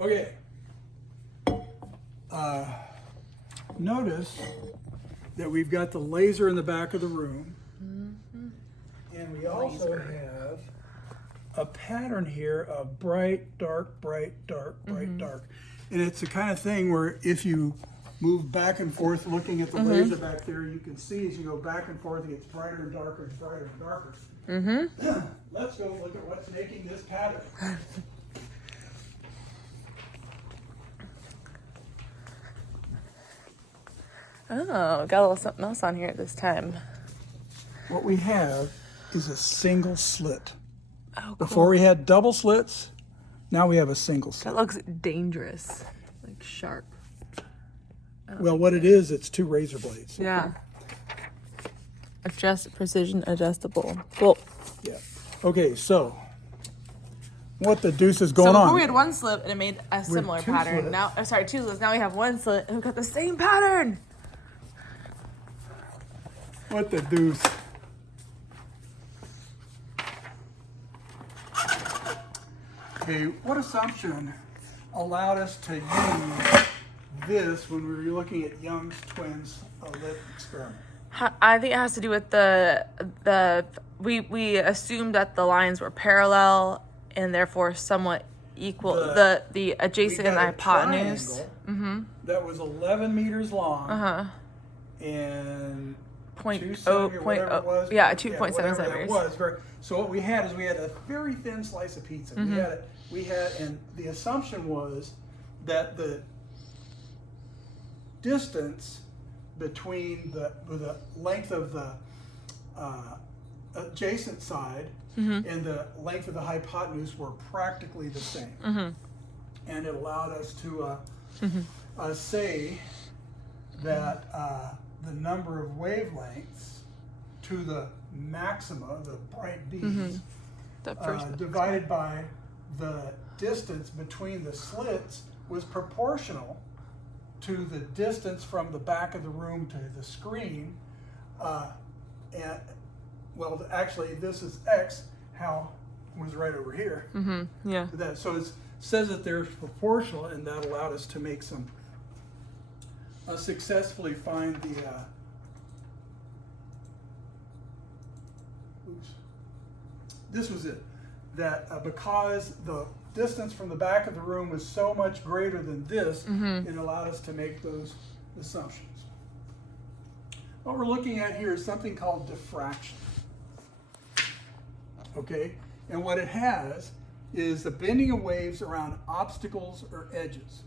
Okay. Notice that we've got the laser in the back of the room. And we also have a pattern here of bright, dark, bright, dark, bright, dark. And it's the kind of thing where if you move back and forth looking at the laser back there, you can see as you go back and forth, it gets brighter and darker and brighter and darker. Let's go look at what's making this pattern. Oh, got a little something else on here this time. What we have is a single slit. Oh, cool. Before we had double slits, now we have a single slit. That looks dangerous, like sharp. Well, what it is, it's two razor blades. Yeah. Precision adjustable. Cool. Yeah. Okay, so what the deuce is going So before on? we had one slit and it made a similar two pattern. slits. Now, two slits. Now we have one slit and we've got the same pattern. What the deuce? Okay, what assumption allowed us to use this when we were looking at Young's twins lit experiment? I think it has to do with we assumed that the lines were parallel and therefore somewhat equal. The adjacent and the hypotenuse. That was 11 meters long. And 2.7 yeah, 2.7 centimeters. So what we had is we had a very thin slice of pizza. We had, and the assumption was that the distance between the length of the adjacent side and the length of the hypotenuse were practically the same, and it allowed us to say that the number of wavelengths to the maxima, the bright beams, divided by the distance between the slits was proportional to the distance from the back of the room to the screen. And well, actually, this is X. How was right over here. Yeah. So it says that they're proportional, and that allowed us to make some successfully find the this was it, that because the distance from the back of the room was so much greater than this, it allowed us to make those assumptions. What we're looking at here is something called diffraction. Okay, and what it has is the bending of waves around obstacles or edges.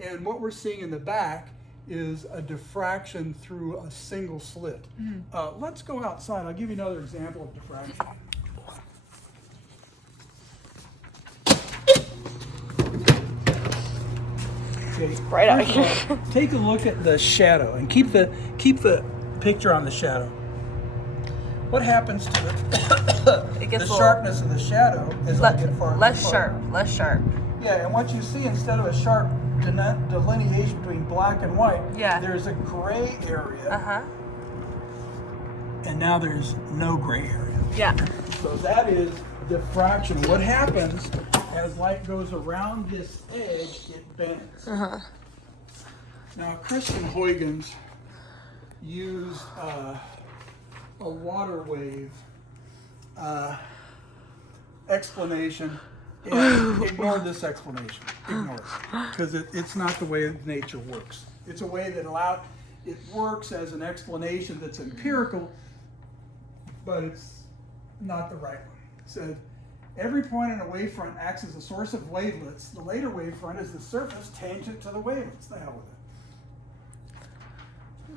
And what we're seeing in the back is a diffraction through a single slit. Let's go outside. I'll give you another example of diffraction. Okay. Right out here. Take a look at the shadow and keep the picture on the shadow. What happens to the sharpness of the shadow as I get farther? Less sharp. Yeah, and what you see, instead of a sharp delineation between black and white, there's a gray area. And now there's no gray area. Yeah. So that is diffraction. What happens as light goes around this edge, it bends. Now, Christian Huygens used a water wave explanation, and ignore this explanation. Ignore it, because it's not the way nature works. It's a way that it works as an explanation that's empirical, but it's not the right one. It said, every point in a wavefront acts as a source of wavelets. The later wavefront is the surface tangent to the wavelets. The hell with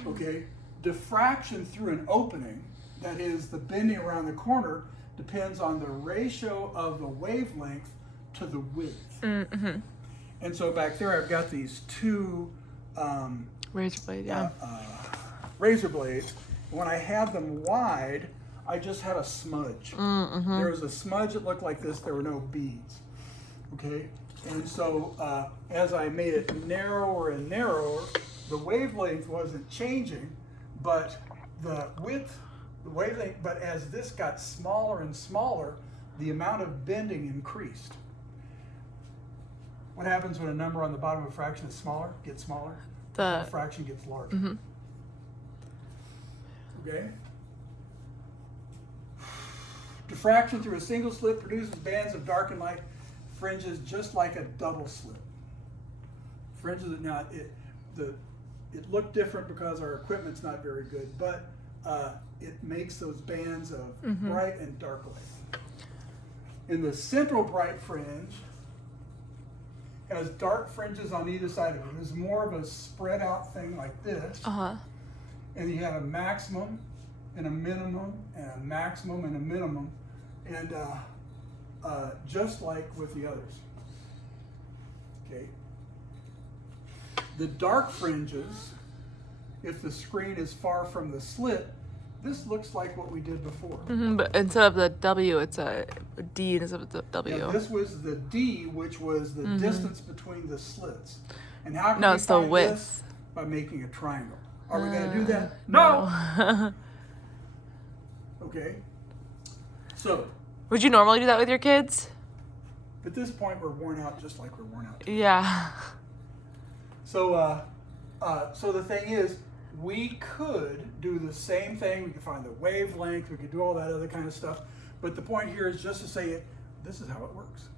it. Okay, diffraction through an opening, that is the bending around the corner, depends on the ratio of the wavelength to the width. And so back there I've got these two razor blade, razor blades. When I had them wide, I just had a smudge. There was a smudge that looked like this. There were no beads. Okay, and so as I made it narrower and narrower, the wavelength wasn't changing, but the width, the wavelength. But as this got smaller and smaller, the amount of bending increased. what happens when a number on the bottom of a fraction is smaller, gets smaller? The fraction gets larger. Mm-hmm. Okay? Diffraction through a single slit produces bands of dark and light fringes just like a double slit. Fringes, now it looked different because our equipment's not very good, but it makes those bands of bright and dark light. And the central bright fringe has dark fringes on either side of it. It was more of a spread out thing like this. And you had a maximum and a minimum and a maximum and a minimum, and just like with the others. Okay. The dark fringes, if the screen is far from the slit, this looks like what we did before. But instead of the W, it's a D instead of the W. Yeah, this was the D, which was the distance between the slits. And how can no, we it's the find width. this? By making a triangle. Are we going to do that? No! Okay. So, would you normally do that with your kids? at this point, we're worn out just like we're worn out. Yeah. So, so the thing is, we could do the same thing. We could find the wavelength. We could do all that other kind of stuff. But the point here is just to say it. This is how it works.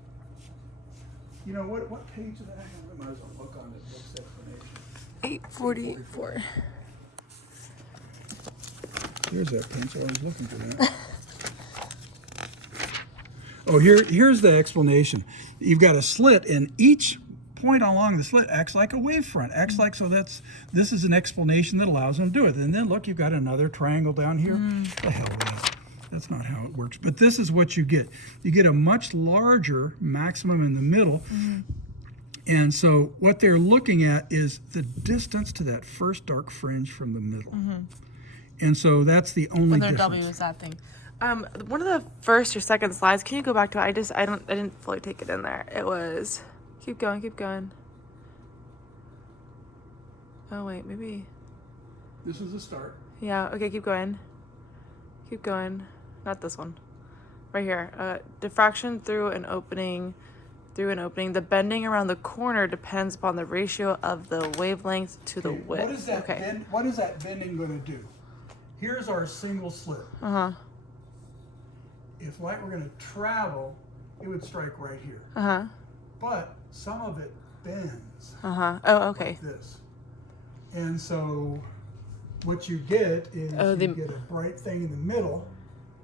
You know what page is that? I might as well look on the book's explanation. 844. Here's that pencil. I was looking for that. Oh, here's the explanation. You've got a slit, and each point along the slit acts like a wavefront. Acts like, so this is an explanation that allows them to do it. And then look, you've got another triangle down here. The hell with that. That's not how it works. But this is what you get. You get a much larger maximum in the middle. And so what they're looking at is the distance to that first dark fringe from the middle. And so that's the only Whether difference. W is that thing. One of the first or second slides, can you go back to it? I didn't fully take it in there. It was, keep going. Oh wait, maybe. This is the start. Yeah, okay, keep going. Not this one. Right here. Diffraction through an opening. The bending around the corner depends upon the ratio of the wavelength to the width. What is that bending going to do? Here's our single slit. If light were going to travel, it would strike right here. But some of it bends. Oh, okay. Like this. And so what you get is you get a bright thing in the middle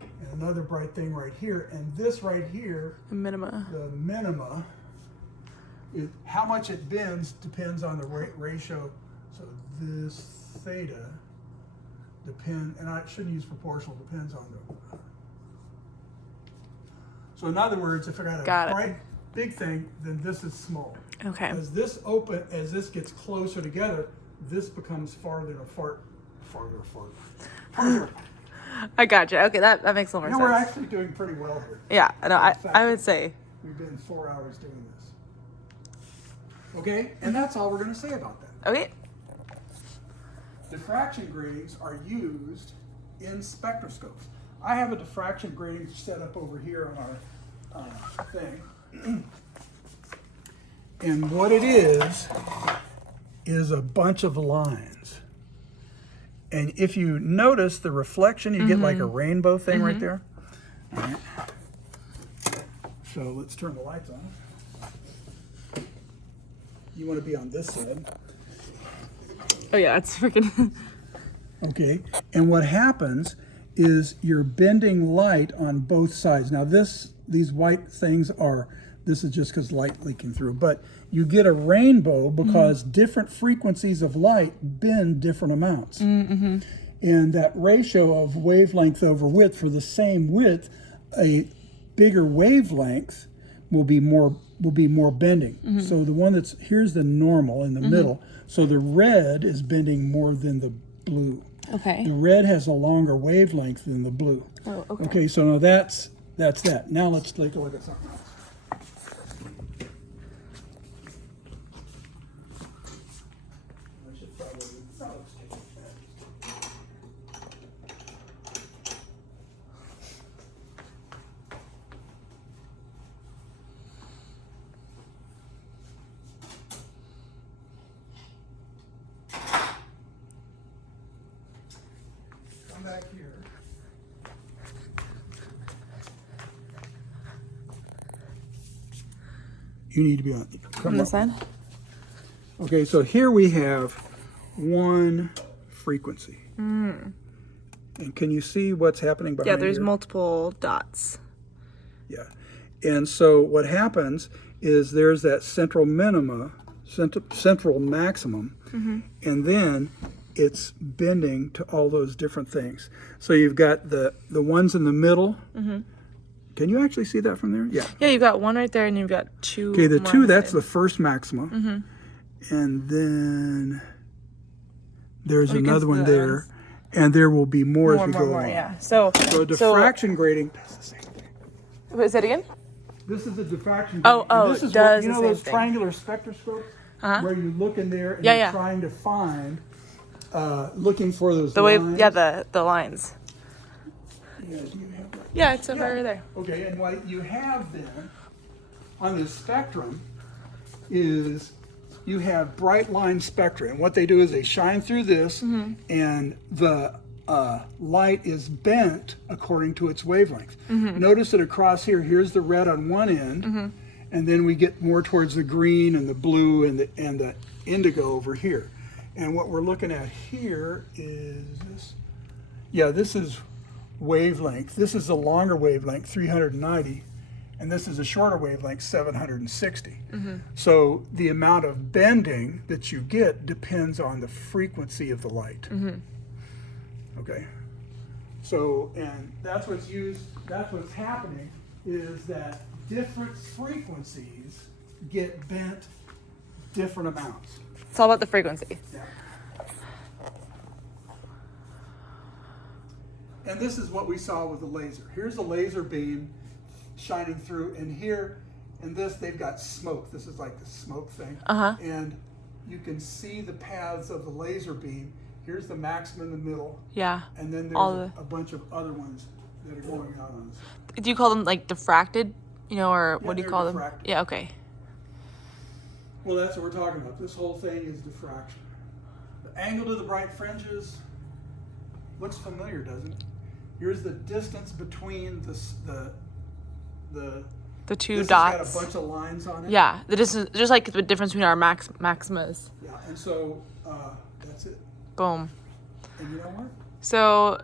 and another bright thing right here. And this right here, the minima, how much it bends depends on the ratio. So this theta depends, and I shouldn't use proportional, depends on the. So in other words, if I got a bright big thing, then this is small. Okay. As this gets closer together, this becomes farther apart. I gotcha. Okay, that makes a little more sense. We're actually doing pretty well here. Yeah, no, I would say. We've been 4 hours doing this. Okay, and that's all we're going to say about that. Okay. Diffraction gratings are used in spectroscopes. I have a diffraction grating set up over here on our thing. And what it is a bunch of lines. And if you notice the reflection, you get like a rainbow thing right there. All right. So let's turn the lights on. You want to be on this side. Oh yeah, it's freaking. Okay, and what happens is you're bending light on both sides. Now these white things this is just because light leaking through, but you get a rainbow because different frequencies of light bend different amounts. And that ratio of wavelength over width, for the same width, a bigger wavelength will be more bending. So the one here's the normal in the middle. So the red is bending more than the blue. Okay. The red has a longer wavelength than the blue. Oh, okay. Okay, so now that's that. Now let's take a look at something else. back here. You need to be on. On this side? Okay, so here we have one frequency. And can you see what's happening behind Yeah, there's here? multiple dots. Yeah. And so what happens is there's that central minima, central maximum, and then it's bending to all those different things. So you've got the ones in the middle. Can you actually see that from there? Yeah. Yeah, you've got one right there, and you've got two. Okay, the more two, on that's side. the first maximum. And then there's you can another see one the there. others. And there will be more as we go along. Yeah. So diffraction grading, that's the same thing. Wait, say it again? This is a diffraction. Oh, and this it is does you the know same those thing. triangular spectroscopes where you look in there and Yeah, you're yeah. trying to find, looking for those The way, lines. yeah, the lines. Yeah, do you have that? Yeah, it's over right there. Okay, and what you have then on this spectrum is you have bright line spectra, and what they do is they shine through this, and the light is bent according to its wavelength. Notice that across here, here's the red on one end, and then we get more towards the green and the blue and the indigo over here. And what we're looking at here is this. Yeah, this is wavelength. This is a longer wavelength, 390, and this is a shorter wavelength, 760. So the amount of bending that you get depends on the frequency of the light. Okay. So, and that's what's happening is that different frequencies get bent different amounts. It's all about the frequency. Yeah. And this is what we saw with the laser. Here's the laser beam shining through, and here, in this, they've got smoke. This is like the smoke thing. And you can see the paths of the laser beam. Here's the maximum in the middle. Yeah. And then All there's a bunch of other ones that are going out on this. Do you call them like diffracted? You know, or what do you they're call diffracted. them? Yeah, okay. Well, that's what we're talking about. This whole thing is diffraction. The angle to the bright fringes looks familiar, doesn't it? Here's the distance between the two this dots. has got a bunch of lines on it. Yeah, the distance, just like the difference between our maximas. Yeah, and so that's it. Boom. And you know what? So